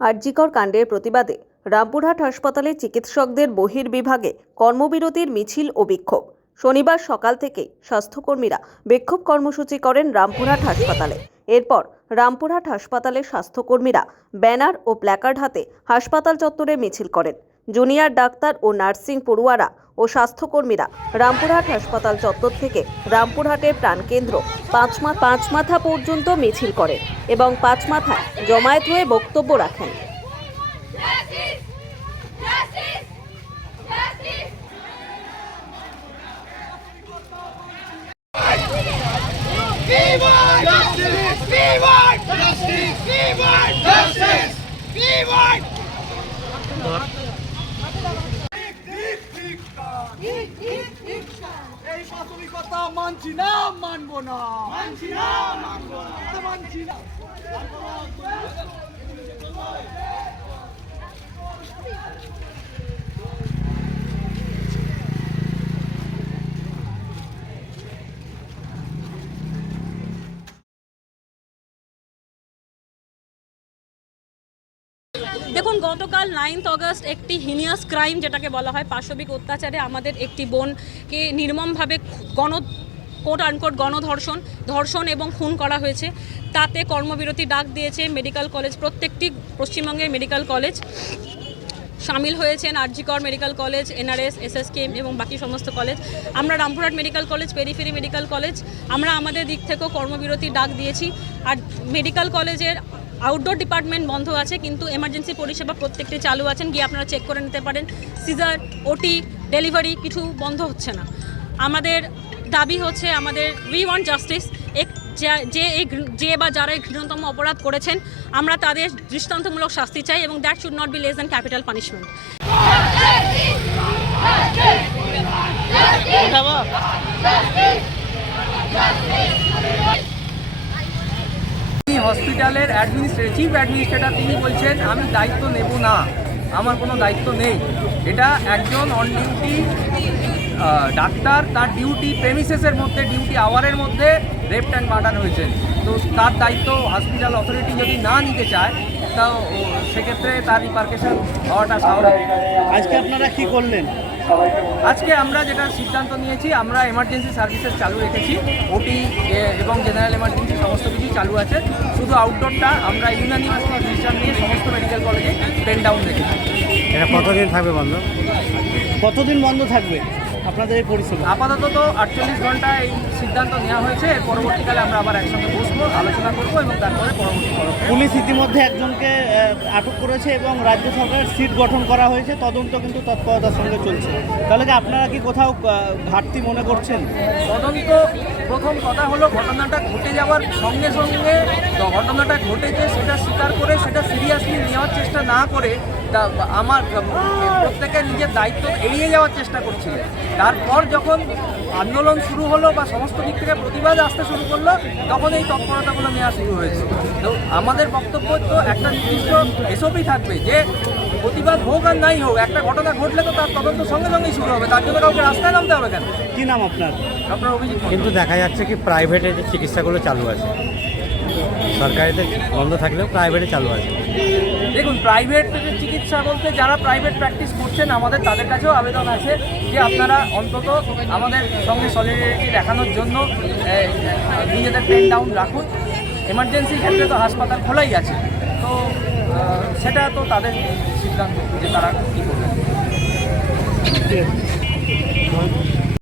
আরজিকর কাণ্ডের প্রতিবাদে রামপুরহাট হাসপাতালে চিকিৎসকদের বহির্বিভাগে কর্মবিরতির মিছিল ও বিক্ষোভ। শনিবার সকাল থেকে স্বাস্থ্যকর্মীরা বিক্ষোভ কর্মসূচি করেন রামপুরহাট হাসপাতালে। এরপর রামপুরহাট হাসপাতালে স্বাস্থ্যকর্মীরা ব্যানার ও প্ল্যাকার্ড হাতে হাসপাতাল চত্বরে মিছিল করেন। জুনিয়র ডাক্তার ও নার্সিং পড়ুয়ারা ও স্বাস্থ্যকর্মীরা রামপুরহাট হাসপাতাল চত্বর থেকে রামপুরহাটের প্রাণকেন্দ্র পাঁচমাথা পর্যন্ত মিছিল করেন এবং পাঁচমাথায় জমায়েত হয়ে বক্তব্য রাখেন। এই বাস্তবিকতা মানছি না, মানবো না, মানছি না, মানবো না, মানছি না। দেখুন, গতকাল 9 অগস্ট একটি হিনিয়াস ক্রাইম যেটাকে বলা হয় পাশবিক অত্যাচারে আমাদের একটি বোনকে নির্মমভাবে কোট আনকোট ধর্ষণ এবং খুন করা হয়েছে। তাতে কর্মবিরতি ডাক দিয়েছে মেডিকেল কলেজ, প্রত্যেকটি পশ্চিমবঙ্গের মেডিকেল কলেজ সামিল হয়েছেন, RG Kar medical college, NRS, SSKM এবং বাকি সমস্ত কলেজ। আমরা Rampurhat medical college, periphery medical college, আমরা আমাদের দিক থেকেও কর্মবিরতি ডাক দিয়েছি। আর মেডিকেল কলেজের আউটডোর ডিপার্টমেন্ট বন্ধ আছে, কিন্তু এমার্জেন্সি পরিষেবা প্রত্যেকটি চালু আছেন, গিয়ে আপনারা চেক করে নিতে পারেন। সিজার, ওটি, ডেলিভারি কিছু বন্ধ হচ্ছে না। আমাদের দাবি হচ্ছে, আমাদের উই ওয়ান্ট জাস্টিস। যে বা যারা ঘৃণতম অপরাধ করেছেন আমরা তাদের দৃষ্টান্তমূলক শাস্তি চাই এবং that should not be less than capital punishment. হসপিটালের চিফ অ্যাডমিনিস্ট্রেটর তিনি বলছেন আমি দায়িত্ব নেব না, আমার কোনো দায়িত্ব নেই। এটা একজন অন ডিউটি ডাক্তার, তার ডিউটি প্রেমিসেসের মধ্যে, ডিউটি আওয়ারের মধ্যে রেপড অ্যান্ড মার্ডার হয়েছে। তো তার দায়িত্ব হসপিটাল অথরিটি যদি না নিতে চায়, তাও সেক্ষেত্রে তার রিপারকেশন হওয়াটা স্বাভাবিক। আজকে আপনারা কি করলেন? আজকে আমরা যেটা সিদ্ধান্ত নিয়েছি, আমরা এমার্জেন্সি সার্ভিসেস চালু রেখেছি, ওটি এবং জেনারেল এমার্জেন্সি সমস্ত কিছু চালু আছে। শুধু আউটডোরটা আমরা ইউনানিমাস ডিসিশন নিয়ে সমস্ত মেডিকেল কলেজে পেন ডাউন রেখেছি। এটা কতদিন থাকবে বন্ধ? কতদিন বন্ধ থাকবে আপনাদের এই পরিষেবা? আপাতত তো 48 ঘন্টা এই সিদ্ধান্ত নেওয়া হয়েছে। এর পরবর্তীকালে আমরা আবার একসঙ্গে বসবো, আলোচনা করবো এবং তারপরে পরবর্তী পদক্ষেপ। পুলিশ ইতিমধ্যে একজনকে আটক করেছে এবং রাজ্য সরকারের সিট গঠন করা হয়েছে, তদন্ত কিন্তু তৎপরতার সঙ্গে চলছে। তাহলে কি আপনারা কি কোথাও ঘাটতি মনে করছেন? তদন্ত, প্রথম কথা হলো ঘটনাটা ঘটে যাওয়ার সঙ্গে সঙ্গে ঘটনাটা ঘটেছে সেটা স্বীকার করে সেটা সিরিয়াসলি নেওয়ার চেষ্টা না করে আমার প্রত্যেকে নিজের দায়িত্ব এড়িয়ে যাওয়ার চেষ্টা করছিলেন। তারপর যখন আন্দোলন শুরু হলো বা সমস্ত দিক থেকে প্রতিবাদ আসতে শুরু করলো, তখন এই তৎপরতাগুলো নেওয়া শুরু হয়েছে। তো আমাদের বক্তব্য তো একটা নির্দিষ্ট এসওপি থাকবে যে প্রতিবাদ হোক আর নাই হোক, একটা ঘটনা ঘটলে তো তার তদন্ত সঙ্গে সঙ্গেই শুরু হবে, তার জন্য কাউকে রাস্তায় নামতে হবে কেন? কী নাম আপনার? আপনার অভিযোগ? কিন্তু দেখা যাচ্ছে কি প্রাইভেটে যে চিকিৎসাগুলো চালু আছে, সরকারিতে বন্ধ থাকলেও প্রাইভেটে চালু আছে। দেখুন, প্রাইভেট চিকিৎসা বলতে যারা প্রাইভেট প্র্যাকটিস করছেন আমাদের তাদের কাছেও আবেদন আছে যে আপনারা অন্তত আমাদের সঙ্গে সলিডারিটি দেখানোর জন্য নিজেদের পেন ডাউন রাখুন। এমার্জেন্সি ক্ষেত্রে তো হাসপাতাল খোলাই আছে, তো সেটা তো তাদের সিদ্ধান্ত যে তারা কী করবে।